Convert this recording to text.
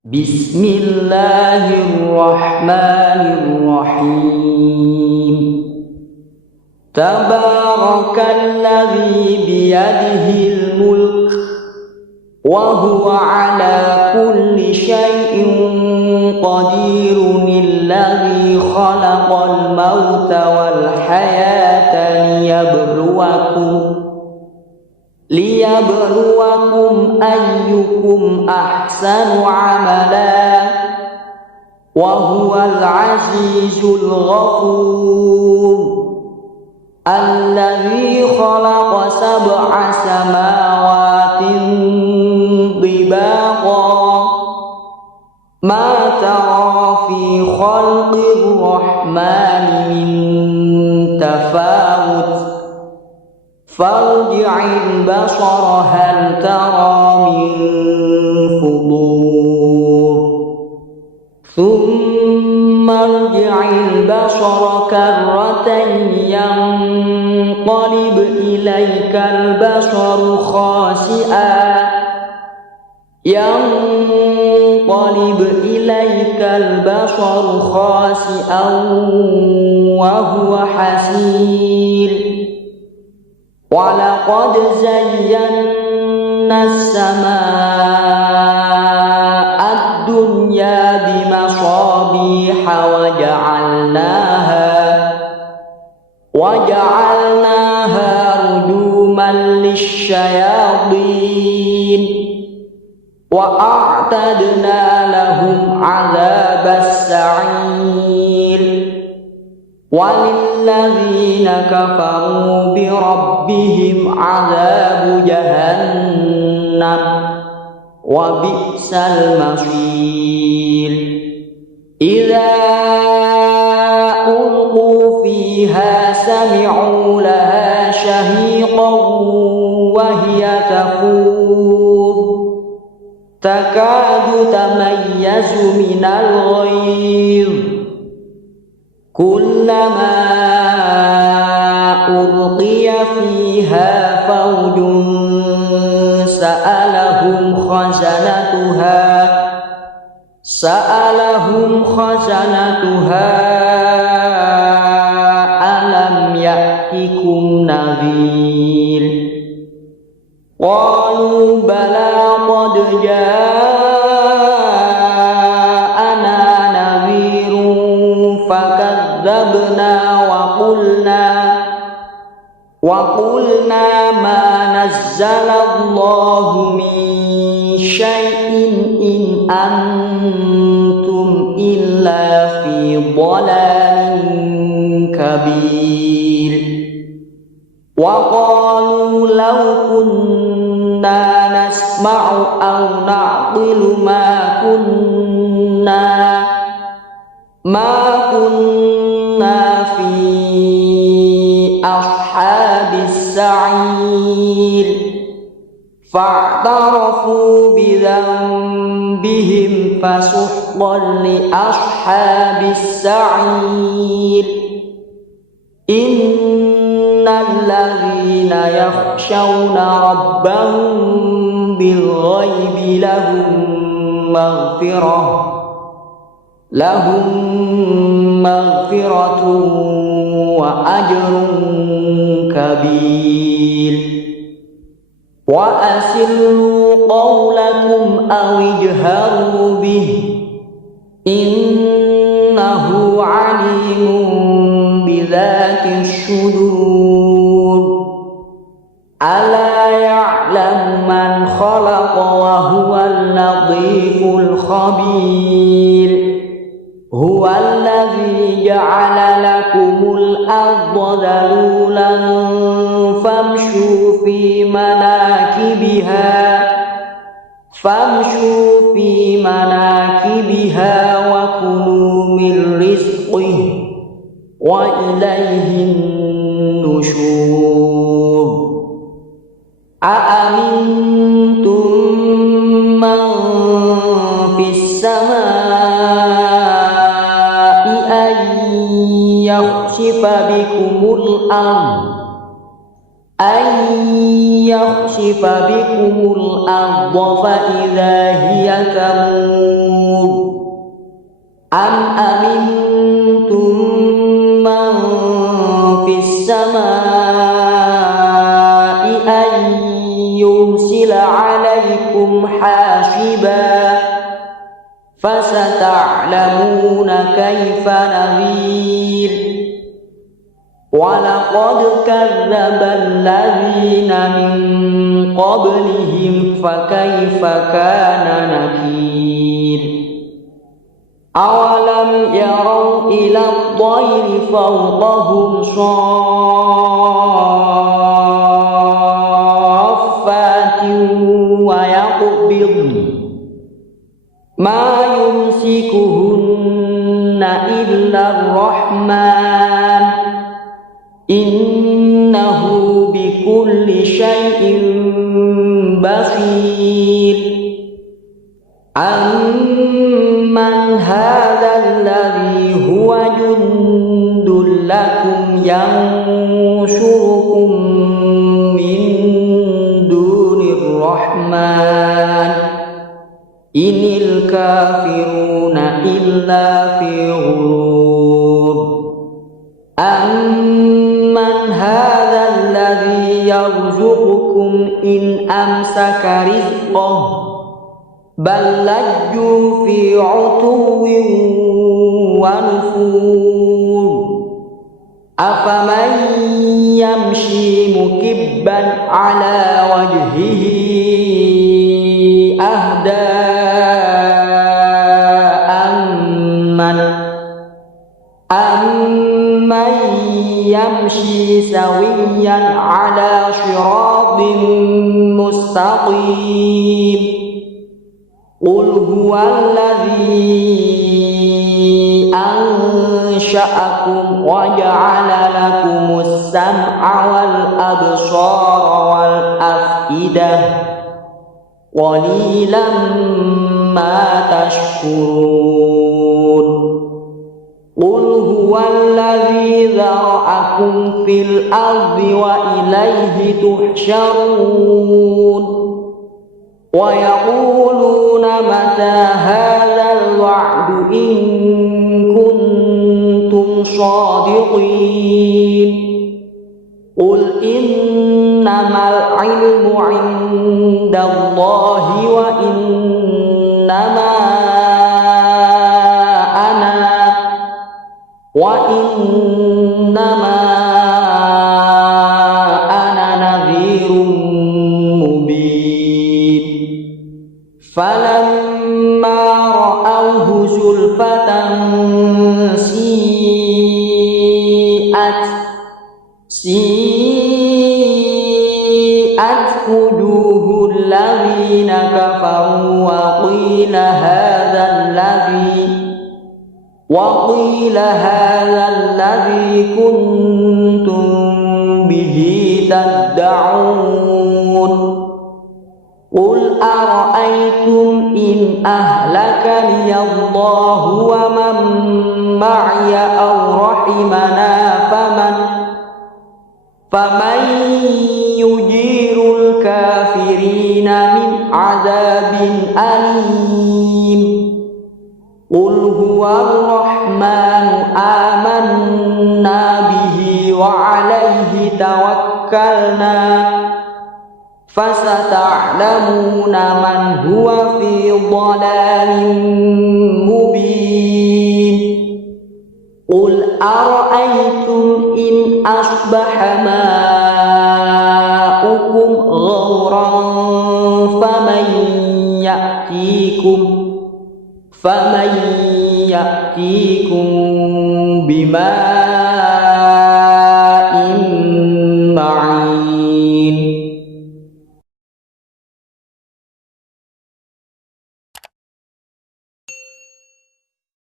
Bismillahirrahmanirrahim. Tabarakalladzi biyadihil mulk wa huwa ala kulli syai'in qadirun alladzi khalaqal mauta wal hayata liyabluwakum ayyukum ahsanu amala wa huwal azizul ghafur alladzi khalaqa sab'a samawatin tibaqa ma tara fi khalqir rahmani min tafawut farji'il basara hal tara min futur thumma irji'il basara karratayn yanqalib ilaykal basaru khasi'an wa huwa hasir walaqad zayyana as-samaa'a ad-dunya bimasabiha waja'alnaha rujuman lisyayatin wa a'tadna lahum 'adzabas sa'ir walilladzina kafaru bi rabbihim 'adzabu jahannam wa bi'sal masir idza ulqu fiha sami'u laha shahiqan wa hiya tafur takadu tamayyazu minal ghayz kullama ulqiya fiha fawjun sa'alahum khazanatuha alam ya'tikum nadhir qalu bala qad ja'ana nadhirun fakadzabna wa qulna ma nazzalallahu min syai'in in antum illa fi dhalalin kabir wa qalu law kunna nasma'u aw na'qilu ma kunna fi ashabis sa'ir fa'tarafu bidhanbihim fasuhqan li ashabis sa'ir innal ladzina yakhshawna rabbahum bil ghaibi lahum maghfiratun wa ajrun kabir wa asirru qawlakum aw ijharu bihi innahu alimun bidhatis sudur ala ya'lamu man khalaqa wa huwal latiful khabir huwa alladhi ja'ala lakumul arda dhalulan famshu fi manakibiha wa kulu min rizqihi wa ilayhin nushur a'amintum man fis samaa'i an yakhsifa bikumul ardha fa idza hiya tamur حاسبا فستعلمون كيف نذير ولقد كذب الذين من قبلهم فكيف كان نكير أولم يروا إلى الطير فوقهم صافات ويقبضن ما يمسكهن إلا الرحمن إنه بكل شيء بصير أمن هذا الذي هو جند لكم ينصركم من دون الرحمن إن الكافرون إلا في غرور أمن هذا الذي يرزقكم إن أمسك رزقه بل لجوا في عتو ونفور أفمن يمشي مكبا على وجهه أهدى أمن يمشي سويا على صراط مستقيم قل هو الذي أنشأكم وجعل لكم السمع والأبصار والأفئدة قليلا ما تشكرون قل هو الذي ذرأكم في الأرض وإليه تحشرون ويقولون متى هذا الوعد إن كنتم صادقين قل إنما العلم عند الله وإنما أنا نذير مبين فلما رأوه زلفة سيئت وجوه الذين كفروا وقيل هذا الذي كنتم به تدعون قل أرأيتم إن أهلكني الله ومن معي أو رحمنا فمن يجير الكافرين من عذاب أليم قل هو الرحمن آمنا به وعليه توكلنا فستعلمون من هو في ضلال مبين قل أرأيتم إن أصبح ماؤكم غورا فمن يأتيكم بماء معين